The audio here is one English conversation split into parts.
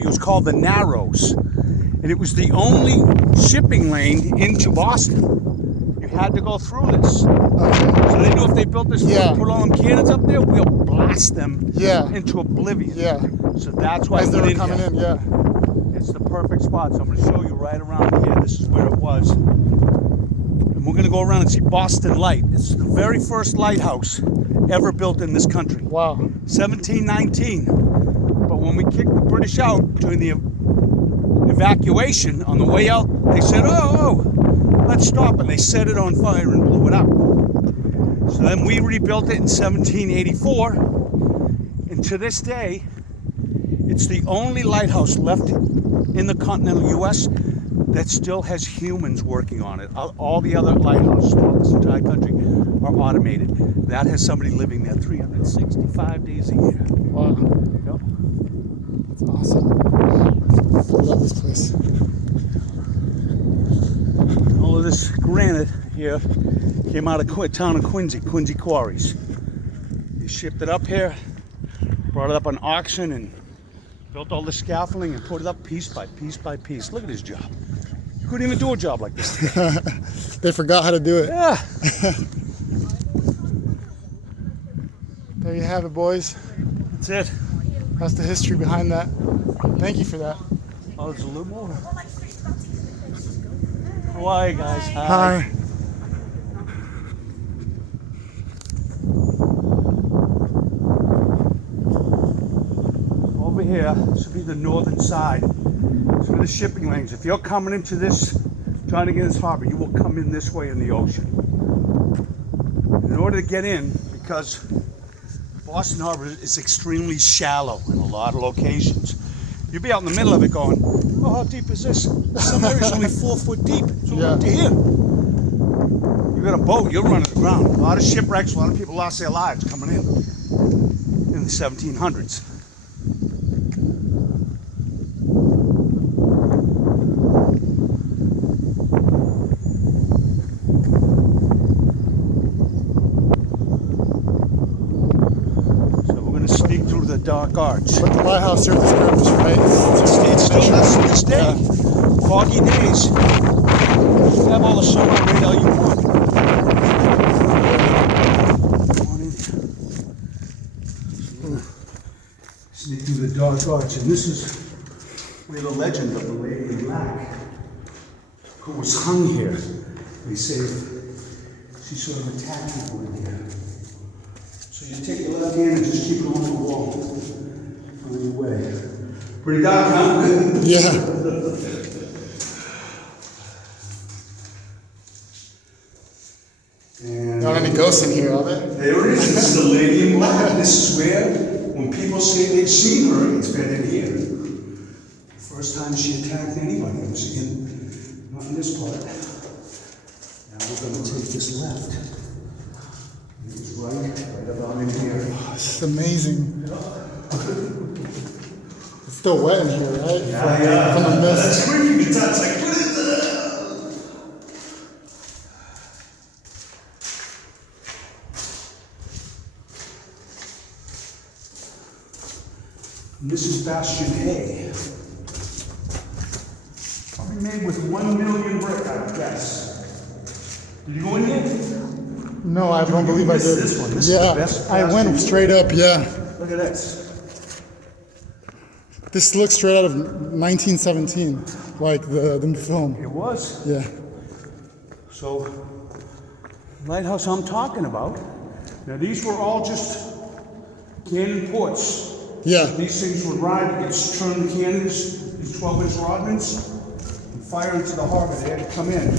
It was called the Narrows, and it was the only shipping lane into Boston. You had to go through this. So they knew if they built this, put all them cannons up there, we'll blast them into oblivion. Yeah. So that's why as they were coming in. Yeah. It's the perfect spot. So I'm going to show you right around here. This is where it was. And we're going to go around and see Boston Light. It's the very first lighthouse ever built in this country. Wow. 1719. But when we kicked the British out during the evacuation, on the way out, they said, oh, let's stop. And they set it on fire and blew it up. So then we rebuilt it in 1784. And to this day, it's the only lighthouse left in the continental U.S. that still has humans working on it. All the other lighthouses throughout this entire country are automated. That has somebody living there 365 days a year. Wow. Yep. That's awesome. I love this place. All of this granite here came out of town of Quincy Quarries. They shipped it up here, brought it up on auction, and built all the scaffolding and put it up piece by piece by piece. Look at his job. You couldn't even do a job like this. They forgot how to do it. Yeah. There you have it, boys. That's it. That's the history behind that. Thank you for that. Oh, there's a little more. How are you guys? Hi. Over here, this would be the northern side. This are the shipping lanes. If you're coming into this, trying to get in this harbor, you will come in this way in the ocean. In order to get in, because Boston Harbor is extremely shallow in a lot of locations, you'll be out in the middle of it going, oh, how deep is this? Some areas only 4 foot deep. So look to here. You got a boat, you're running the ground. A lot of shipwrecks, a lot of people lost their lives coming in the 1700s. Dark arch. But the lighthouse served its purpose, right? It still does to this day. Foggy days. You have all the sonar radar you want. Come on in here. Sneak through the dark arch, and this is where the legend of the lady in black, who was hung here, they say she sort of attacked people in here. So you take your left hand and just keep going the wall on your way. Pretty dark, huh? Yeah. And Not any ghosts in here, are there? there it is. This is the lady in black. This is where, when people say they've seen her, it's been in here. First time she attacked anybody. It was not in this part. Now we're going to take this left. It's right about in here. Oh, this is amazing. It's still wet in here, right? Yeah. From the mist. That's creepy. It's like, what is that? And this is Bastion A. Probably made with 1 million brick, I would guess. Did you go in here? No, I don't believe I did. This one. This is the best I went bastion. straight up, yeah. Look at this. This looks straight out of 1917, like the film. It was. Yeah. So, lighthouse I'm talking about. Now these were all just cannon ports. Yeah. These things would ride, you'd turn the cannons, these 12-inch rodmans, and fire into the harbor. They had to come in.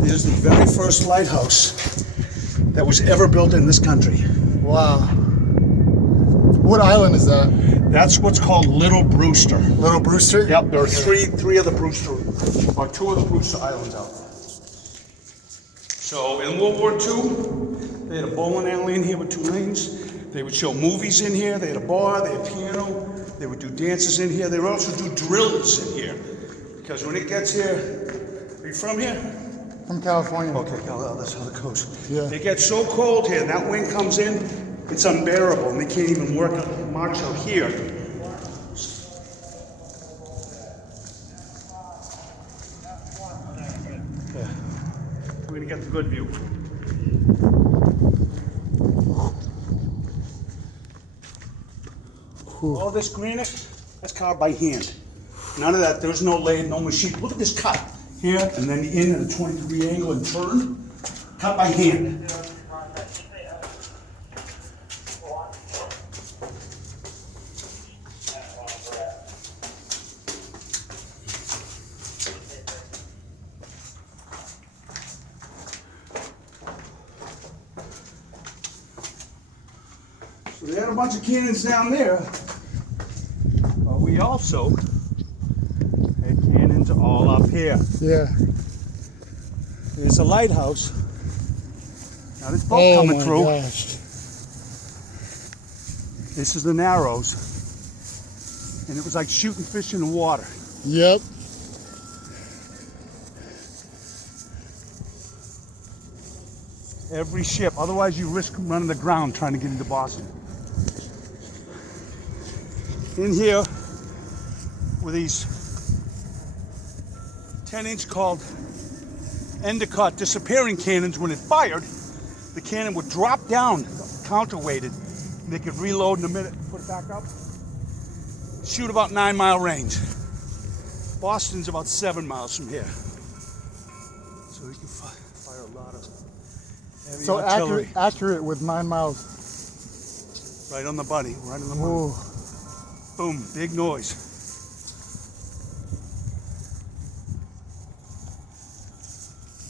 There's the very first lighthouse that was ever built in this country. Wow. What island is that? That's what's called Little Brewster. Little Brewster? Yep, there are three of the Brewster, or 2 of the Brewster Islands out there. So in World War II, they had a bowling alley in here with 2 lanes. They would show movies in here. They had a bar, they had piano. They would do dances in here. They would also do drills in here. Because when it gets here, are you from here? From California. Okay, that's how the coast. Yeah. It gets so cold here, that wind comes in, it's unbearable, and they can't even march out here. we're gonna get the good view. All this granite, that's carved by hand. None of that, there's no lathe, no machine. Look at this cut here, and then in at a 20-degree angle and turn. Cut by hand. So they had a bunch of cannons down there, but we also had cannons all up here. Yeah. There's a lighthouse. Now this boat coming through. Gosh. This is the Narrows, and it was like shooting fish in the water. Yep. Every ship, otherwise you risk running the ground trying to get into Boston. In here were these 10-inch called Endicott disappearing cannons. When it fired, the cannon would drop down, counterweighted, and they could reload in a minute, put it back up, shoot about 9-mile range. Boston's about 7 miles from here. So we can fire a lot of heavy artillery. Accurate with 9 miles. Right on the money, right on the money. Ooh. Boom, big noise.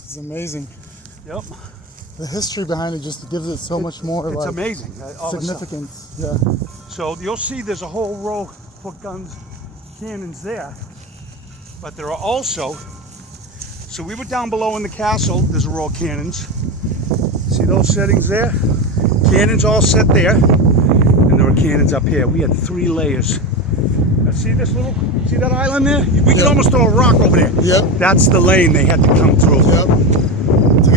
It's amazing. Yep. The history behind it just gives it so much more It's like amazing. All this stuff. significance. Yeah. So you'll see there's a whole row of guns, cannons there. But there are also, so we were down below in the castle, there's a row of cannons. See those settings there? Cannons all set there. And there are cannons up here. We had 3 layers. Now see this see that island there? We could almost throw a rock over there. Yep. That's the lane they had to come through. Yep.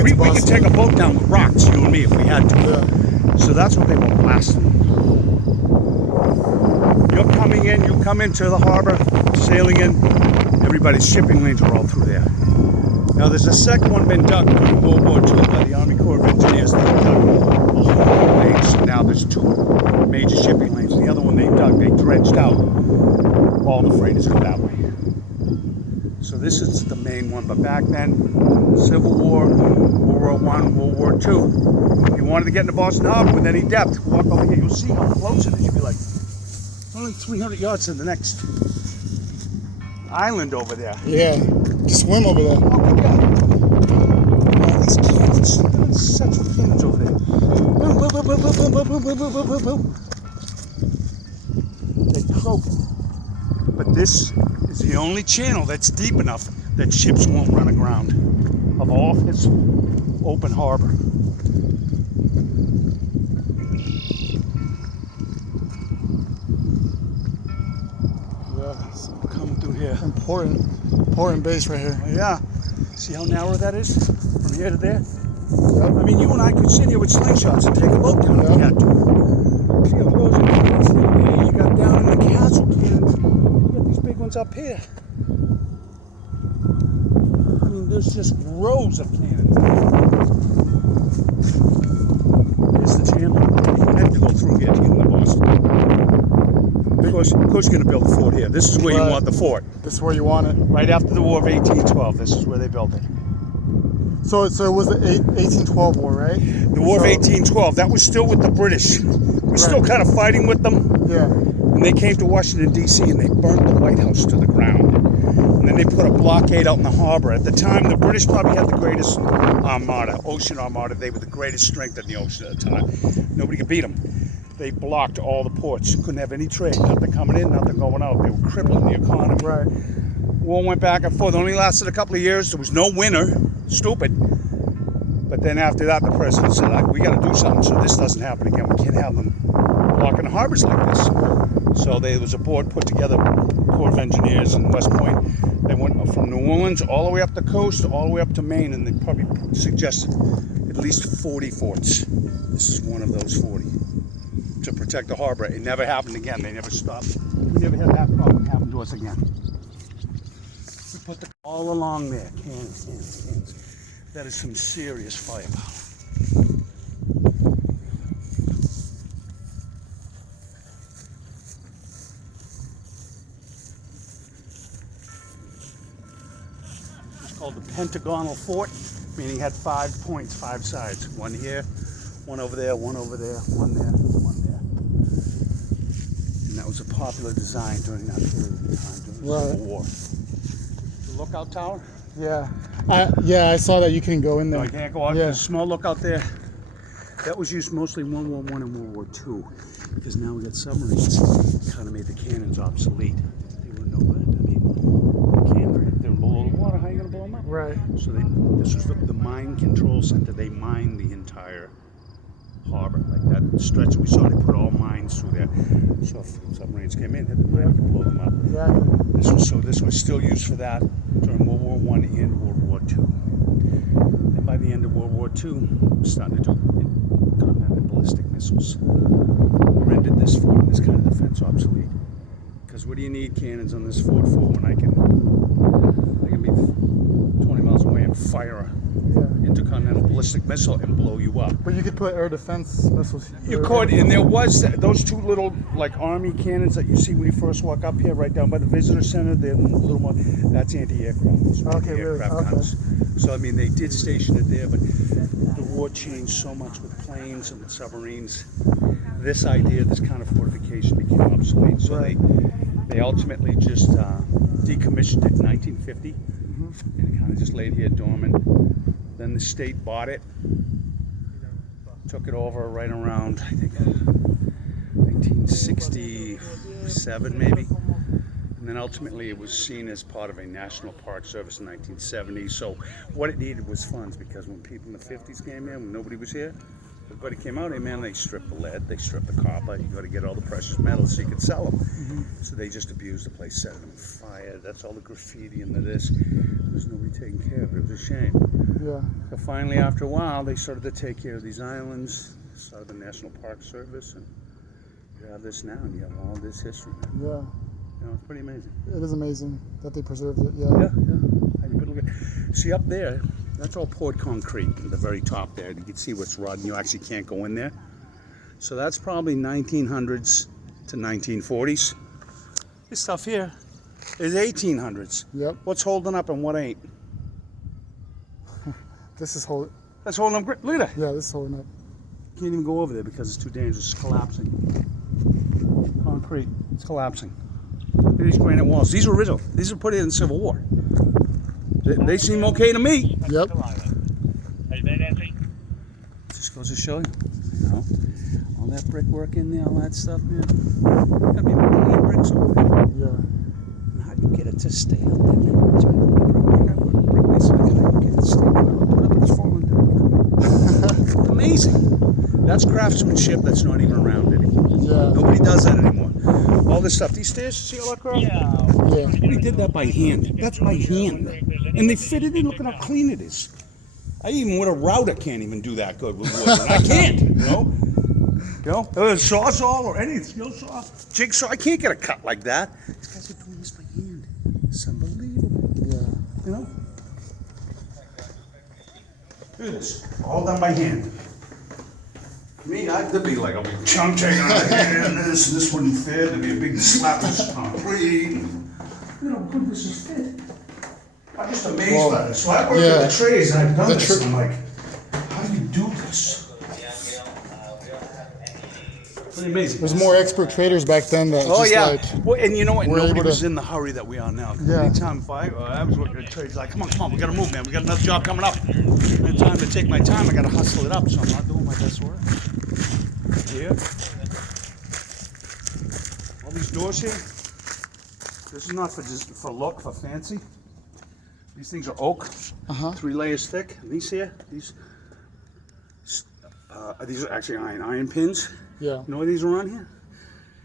We could take a boat down with rocks, you and me, if we had to. Yeah. So that's what they were blasting. You're coming in, you come into the harbor, sailing in, everybody's shipping lanes are all through there. Now there's a second one been dug in World War II by the Army Corps of Engineers. They dug a whole lanes. So now there's 2 major shipping lanes. The other one they dug, they dredged out. All the freighters go that way. So this is the main one, but back then, Civil War, World War I, World War II, if you wanted to get into Boston Harbor with any depth, walk over here, you'll see how close it is. You'll be like, only 300 yards to the next island over there. Yeah. Just swim over there. Oh my God. All these cannons, there's such cannons over there. Boom, boom, boom, boom, boom, boom, boom, boom, boom, boom, boom, boom. They croak. But this is the only channel that's deep enough that ships won't run aground of all this open harbor. Yeah. So coming through here. Important base right here. Yeah. See how narrow that is from here to there? Yep. I mean, you and I could sit here with slingshots and take a boat down if we had to. See how rows of cannons there? You got down in the castle cannons. You got these big ones up here. I mean, there's just rows of cannons. Here's the channel. You have to go through here to get into Boston. Of course, you're going to build a fort here. This is where you want the fort. This is where you want it. Right after the War of 1812, this is where they built it. So it was the 1812 war, right? The War of 1812, that was still with the British. We're still kind of fighting with them. Yeah. And they came to Washington, D.C., and they burnt the White House to the ground. And then they put a blockade out in the harbor. At the time, the British probably had the greatest armada, ocean armada. They were the greatest strength in the ocean at the time. Nobody could beat them. They blocked all the ports. Couldn't have any trade. Nothing coming in, nothing going out. They were crippling the economy. Right. War went back and forth. It only lasted a couple of years. There was no winner. Stupid. But then after that, the president said, we got to do something so this doesn't happen again. We can't have them blocking the harbors like this. So there was a board put together, Corps of Engineers in West Point. They went from New Orleans all the way up the coast, all the way up to Maine, and they probably suggested at least 40 forts. This is one of those 40 to protect the harbor. It never happened again. They never stopped. We never had that problem happen to us again. We put all along there, cannons. That is some serious firepower. It's called the pentagonal fort, meaning it had 5 points, 5 sides. One here, one over there, one over there, one there, one there. And that was a popular design during that period of time, during the Civil War. The lookout tower? Yeah. I saw that you can go in there. No, I can't go out. Yeah. There's a small lookout there. That was used mostly in World War I and World War II, because now we got submarines. Kind of made the cannons obsolete. They were no good. I mean, you can't, they're below the water. How are you going to blow them up? Right. So this was the mine control center. They mined the entire harbor, like that stretch we saw. They put all mines through there. So if submarines came in, hit the mine, you could blow them up. Exactly. This was still used for that during World War I and World War II. And by the end of World War II, we started to do continental ballistic missiles. Rendered this fort and this kind of defense obsolete. Because what do you need cannons on this fort for when I can be 20 miles away and fire an intercontinental ballistic missile and blow you up? But you could put air defense missiles. You could, and there was those two little like army cannons that you see when you first walk up here, right down by the visitor center. They're a little more. That's anti-aircraft. Those are anti-aircraft guns. So I mean, they did station it there, but the war changed so much with planes and with submarines. This idea, this kind of fortification, became obsolete. So they ultimately just decommissioned it in 1950, and it kind of just laid here dormant. Then the state bought it. Took it over right around, I think, 1967 maybe. And then ultimately it was seen as part of a National Park Service in 1970. So what it needed was funds, because when people in the 50s came here, when nobody was here, everybody came out, hey man, they stripped the lead, they stripped the copper, you got to get all the precious metals so you could sell them. So they just abused the place, set it on fire. That's all the graffiti into this. There was nobody taking care of it. It was a shame. Yeah. So finally, after a while, they started to take care of these islands, started the National Park Service, and you have this now, and you have all this history. Yeah. You know, it's pretty amazing. It is amazing that they preserved it. Yeah, yeah. And you could look at, see up there, that's all poured concrete at the very top there. You can see what's rotten. You actually can't go in there. So that's probably 1900s to 1940s. This stuff here is 1800s. Yep. What's holding up and what ain't? This is holding. That's holding up great. Look at that. Yeah, this is holding up. Can't even go over there because it's too dangerous. It's collapsing. Concrete. It's collapsing. Look at these granite walls. These are original. These were put in the Civil War. They seem okay to me. Yep. Just goes to show you know, all that brickwork in there, all that stuff, man. Gotta be a million bricks over there. Yeah. And how do you get it to stay up there, man? It's brickwork. I put brick mason. How do you get it to stay up? It's falling down. Amazing. That's craftsmanship that's not even around anymore. Yeah. Nobody does that anymore. All this stuff. These stairs, see all that crap? Yeah. We did that by hand. That's by hand. And they fit it in. Look at how clean it is. I even with a router can't even do that good with wood. I can't, you know? You know? A sawzall or any skill saw, jigsaw. I can't get a cut like that. These guys are doing this by hand. It's unbelievable. Yeah. You know? Look at this. All done by hand. Me, there'd be like a big chunk taken out of here, and this wouldn't fit. There'd be a big slap of concrete. You know, how good this is fit. I'm just amazed by this. So I worked at the trays and I've done this, and I'm like, how do you do this? Pretty amazing. There's more expert traders back then that like well, and you know what? were Nobody able was to- in the hurry that we are now. Yeah. Anytime I was working at trades, like, come on, we gotta move, man. We got another job coming up. I have time to take my time. I gotta hustle it up, so I'm not doing my best work. Here. All these doors here. This is not for just for look, for fancy. These things are oak, 3 layers thick. And these here, these are actually iron pins. Yeah. You know why these are on here?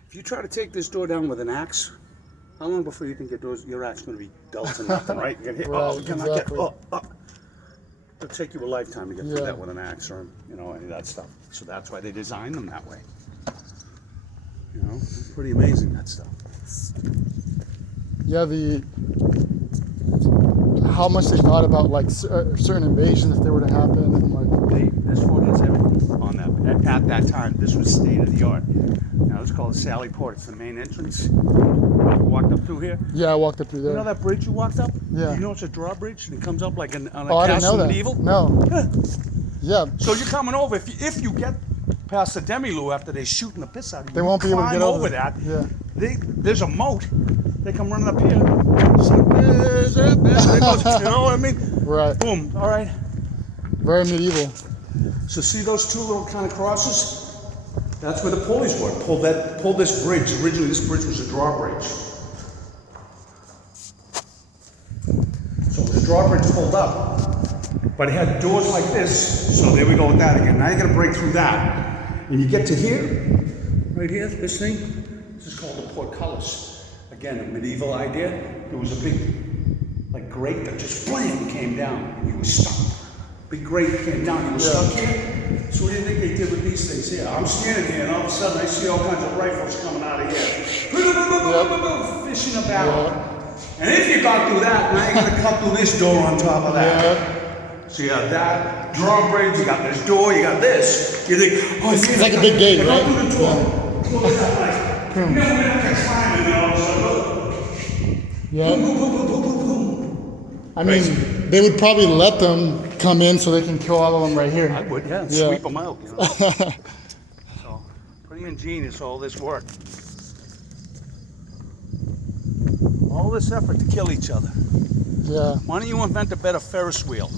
If you try to take this door down with an axe, how long before you think your axe is going to be dull to nothing, right? You get hit. Right, You cannot exactly. get. It'll take you a lifetime to get through Yeah. that with an axe or any of that stuff. So that's why they designed them that way. You know, it's pretty amazing, that stuff. Yeah, how much they thought about like certain invasions if they were to happen, and like. This fort has everything on that. At that time, this was state of the art. Now it's called Sally Port. It's the main entrance. You walked up through here. Yeah, I walked up through there. You know that bridge you walked up? Yeah. You know it's a drawbridge and it comes up like on a Oh, I didn't know castle that. medieval? No. Yeah. So you're coming over. If you get past the Demi-Lou after they're shooting the piss out of you, They won't be able to get over that. Yeah. There's a moat. They come running up here. So, there goes, you know what I mean? Right. Boom. All right. Very medieval. So see those two little kind of crosses? That's where the pulleys were. Pull this bridge. Originally, this bridge was a drawbridge. So the drawbridge pulled up, but it had doors like this. So there we go with that again. Now you got to break through that, and you get to here, right here. This thing. This is called the portcullis. Again, a medieval idea. There was a big, like grate that just blam came down, and he was stuck. Big grate came down, he was stuck here. So what do you think they did with these things here? I'm standing here and all of a sudden I see all kinds of rifles coming out of here. Fish in a barrel. And if you got through that, now you're gonna cut through this door on top of that. So you got that drawbridge, you got this door, you got this. You think, oh, It's like a big gate, right? Go through the door. Close that like, you know, we're not gonna climb in there all of a sudden. Yeah. Boom, boom, boom, boom, boom, boom. I mean, they would probably let them come in so they can kill all of them right here. I would, yeah, Yeah. sweep them out, you know. So, pretty ingenious, all this work. All this effort to kill each other. Yeah. Why don't you invent a better Ferris wheel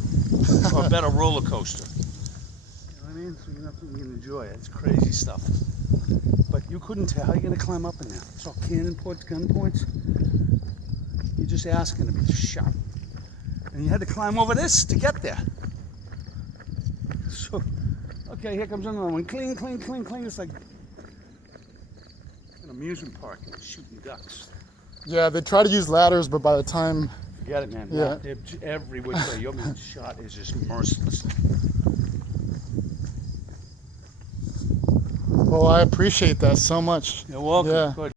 or a better roller coaster? You know what I mean? So you can enjoy it. It's crazy stuff. But you couldn't tell. How are you going to climb up in there? It's all cannon points, gun points. You're just asking to be shot. And you had to climb over this to get there. So, okay, here comes another one. Cling, cling, cling, cling. It's like an amusement park shooting ducks. Yeah, they try to use ladders, but by the time... Forget it, man. Yeah. Every which way you're being shot is just merciless. Well, I appreciate that so much. You're welcome. Yeah. Good.